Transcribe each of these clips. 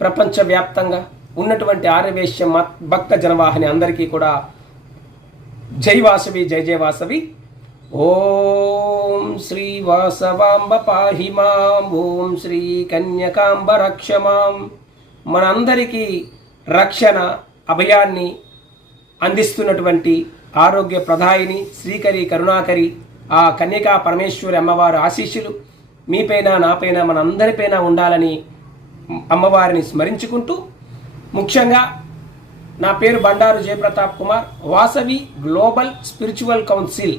ప్రపంచవ్యాప్తంగా ఉన్నటువంటి ఆర్యవేశ్య భక్త జనవాహిని అందరికీ కూడా జై వాసవి, జై జయ వాసవి. ఓం శ్రీ వాసవాంబ పాహిమాం, ఓం శ్రీ కన్యకాంబ రక్షమాం. మనందరికీ రక్షణ అభయాన్ని అందిస్తున్నటువంటి ఆరోగ్య ప్రదాయిని శ్రీకరి కరుణాకరి ఆ కన్యకా పరమేశ్వరి అమ్మవారి ఆశీస్సులు మీపైన, నాపైన, మనందరిపైన ఉండాలని అమ్మవారిని స్మరించుకుంటూ, ముఖ్యంగా నా పేరు Bandaru Jayaprathap Kumar, Vasavi global spiritual council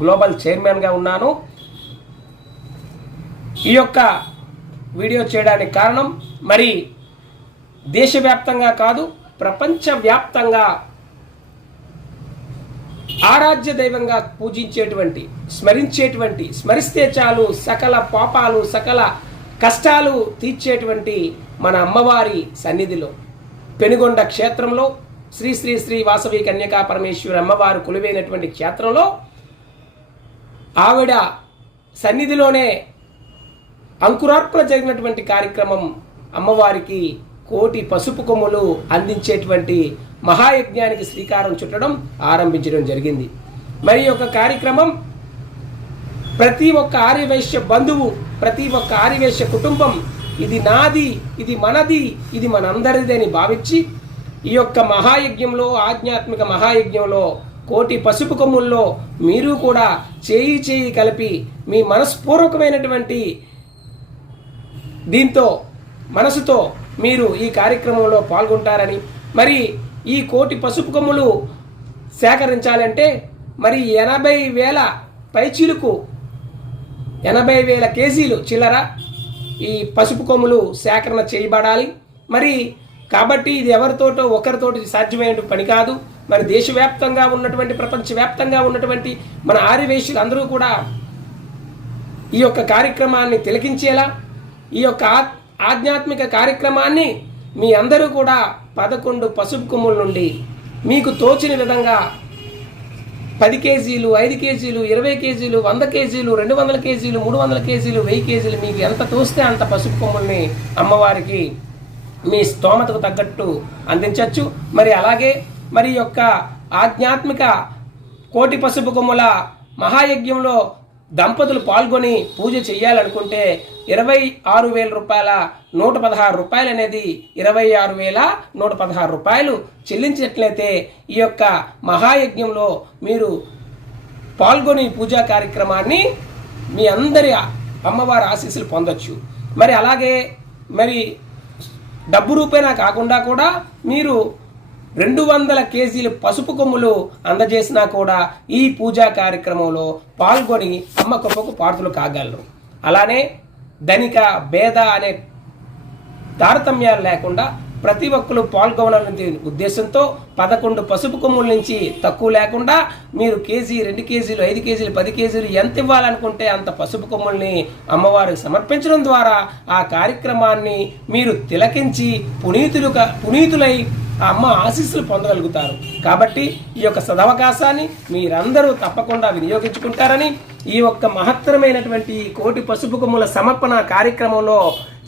global చైర్మన్గా ఉన్నాను. ఈ యొక్క వీడియో చేయడానికి కారణం, మరి దేశవ్యాప్తంగా కాదు ప్రపంచవ్యాప్తంగా ఆరాధ్య దైవంగా పూజించేటువంటి, స్మరించేటువంటి, స్మరిస్తే చాలు సకల పాపాలు, సకల కష్టాలు తీర్చేటువంటి మన అమ్మవారి సన్నిధిలో, పెనుగొండ క్షేత్రంలో, శ్రీ శ్రీ శ్రీ వాసవి కన్యకా పరమేశ్వరి అమ్మవారు కొలువైనటువంటి క్షేత్రంలో ఆవిడ సన్నిధిలోనే అంకురార్పణ జరిగినటువంటి కార్యక్రమం, అమ్మవారికి కోటి పసుపు కొమ్ములు అందించేటువంటి మహాయజ్ఞానికి శ్రీకారం చుట్టడం, ఆరంభించడం జరిగింది. మరి యొక్క కార్యక్రమం ప్రతి ఒక్క ఆర్యవైశ్య బంధువు, ప్రతి ఒక్క ఆర్యవైశ్య కుటుంబం ఇది నాది, ఇది మనది, ఇది మనందరిది అని భావించి ఈ యొక్క మహాయజ్ఞంలో, ఆధ్యాత్మిక మహాయజ్ఞంలో కోటి పసుపు కొమ్ముల్లో మీరు కూడా చేయి చేయి కలిపి మీ మనస్పూర్వకమైనటువంటి దీంతో, మనసుతో మీరు ఈ కార్యక్రమంలో పాల్గొంటారని, మరి ఈ కోటి పసుపు కొమ్ములు సేకరించాలంటే మరి 80,000 పైచీలకు 80,000 కేజీలు చిల్లర ఈ పసుపు కొమ్ములు సేకరణ చేయబడాలి. మరి కాబట్టి ఇది ఎవరితోటో ఒకరితోటి సాధ్యమైన పని కాదు. మరి దేశవ్యాప్తంగా ఉన్నటువంటి, ప్రపంచవ్యాప్తంగా ఉన్నటువంటి మన ఆర్యవేశ్యులు అందరూ కూడా ఈ యొక్క కార్యక్రమాన్ని తిలకించేలా, ఈ యొక్క ఆధ్యాత్మిక కార్యక్రమాన్ని మీ అందరూ కూడా 11 పసుపు కొమ్ముల నుండి మీకు తోచిన విధంగా 10 కేజీలు, 5 కేజీలు, 20 కేజీలు, 100 కేజీలు, 200 కేజీలు, 300 కేజీలు, 1000 కేజీలు, మీకు ఎంత తోస్తే అంత పసుపు కొమ్ముల్ని అమ్మవారికి మీ స్తోమతకు తగ్గట్టు అందించవచ్చు. మరి అలాగే మరి యొక్క ఆధ్యాత్మిక కోటి పసుపు కొమ్ముల మహాయజ్ఞంలో దంపతులు పాల్గొని పూజ చేయాలనుకుంటే 26,000 రూపాయల 116 రూపాయలు అనేది 26,116 రూపాయలు చెల్లించినట్లయితే ఈ యొక్క మహాయజ్ఞంలో మీరు పాల్గొని పూజా కార్యక్రమాన్ని మీ అందరి అమ్మవారి ఆశీస్సులు పొందొచ్చు. మరి అలాగే మరి డబ్బు రూపేనా కాకుండా కూడా మీరు 200 కేజీలు పసుపు కొమ్ములు అందజేసినా కూడా ఈ పూజా కార్యక్రమంలో పాల్గొని అమ్మ కృపకు పాత్రలు కాగలరు. అలానే ధనిక భేద అనే తారతమ్యాలు లేకుండా ప్రతి ఒక్కరు పాల్గొనాలనే ఉద్దేశంతో 11 పసుపు కొమ్ముల నుంచి తక్కువ లేకుండా మీరు కేజీ, 2 కేజీలు, 5 కేజీలు, 10 కేజీలు ఎంత ఇవ్వాలనుకుంటే అంత పసుపు కొమ్ముల్ని అమ్మవారికి సమర్పించడం ద్వారా ఆ కార్యక్రమాన్ని మీరు తిలకించి పునీతులై ఆ అమ్మ ఆశీస్సులు పొందగలుగుతారు. కాబట్టి ఈ యొక్క సదవకాశాన్ని మీరందరూ తప్పకుండా వినియోగించుకుంటారని, ఈ యొక్క మహత్తరమైనటువంటి కోటి పసుపు కొమ్ముల సమర్పణ కార్యక్రమంలో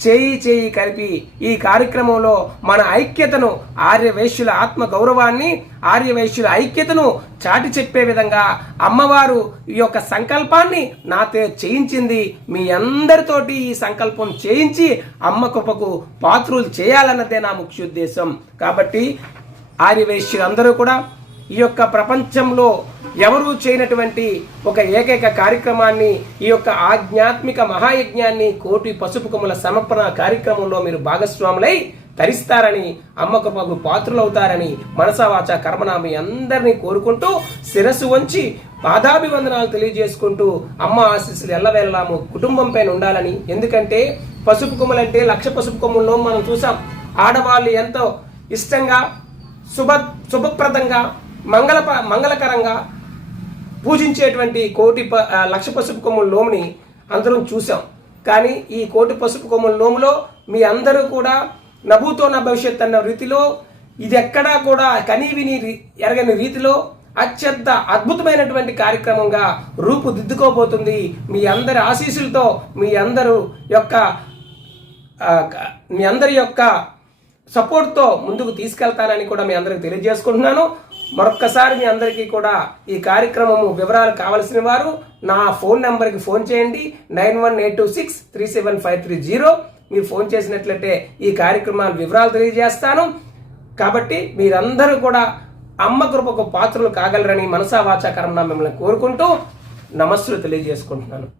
చేయి చేయి కలిపి ఈ కార్యక్రమంలో మన ఐక్యతను, ఆర్యవైశ్యుల ఆత్మ గౌరవాన్ని, ఆర్యవైశ్యుల ఐక్యతను చాటి చెప్పే విధంగా అమ్మవారు ఈ యొక్క సంకల్పాన్ని నాతో చేయించింది. మీ అందరితోటి ఈ సంకల్పం చేయించి అమ్మ కృపకు పాత్రులు చేయాలన్నదే నా ముఖ్య ఉద్దేశం. కాబట్టి ఆర్యవైశ్యులందరూ కూడా ఈ యొక్క ప్రపంచంలో ఎవరూ చేయనటువంటి ఒక ఏకైక కార్యక్రమాన్ని, ఈ యొక్క ఆధ్యాత్మిక మహాయజ్ఞాన్ని, కోటి పసుపు కొమ్ముల సమర్పణ కార్యక్రమంలో మీరు భాగస్వాములై తరిస్తారని, అమ్మ కృపకు పాత్రులవుతారని మనసావాచ కర్మణ మీ అందరినీ కోరుకుంటూ, శిరస్సు వంచి పాదాభివందనాలు తెలియజేసుకుంటూ అమ్మ ఆశీస్సులు ఎల్లవేళలాము కుటుంబం పైన ఉండాలని. ఎందుకంటే పసుపు కొమ్ములంటే 1,00,000 పసుపు కొమ్ముల్లో మనం చూసాం. ఆడవాళ్ళు ఎంతో ఇష్టంగా, శుభప్రదంగా, మంగళకరంగా పూజించేటువంటి 1,00,000 పసుపు కొమ్ముల నోముని అందరం చూసాం. కానీ ఈ 1,00,000 పసుపు కొమ్ముల నోములో మీ అందరూ కూడా నభూతో నా భవిష్యత్ అన్న రీతిలో, ఇది ఎక్కడా కూడా కనీవిని ఎరగని రీతిలో అత్యంత అద్భుతమైనటువంటి కార్యక్రమంగా రూపుదిద్దుకోబోతుంది. మీ అందరి ఆశీస్సులతో, మీ అందరి యొక్క సపోర్ట్తో ముందుకు తీసుకెళ్తానని కూడా మీ అందరికి తెలియజేసుకుంటున్నాను. మరొక్కసారి మీ అందరికీ కూడా ఈ కార్యక్రమము వివరాలు కావలసిన వారు నా ఫోన్ నెంబర్కి ఫోన్ చేయండి. 9182637530. మీరు ఫోన్ చేసినట్లయితే ఈ కార్యక్రమాల వివరాలు తెలియజేస్తాను. కాబట్టి మీరందరూ కూడా అమ్మ కృపకు పాత్రలు కాగలరని మనసా వాచా కర్మణ మిమ్మల్ని కోరుకుంటూ నమస్సులు తెలియజేసుకుంటున్నాను.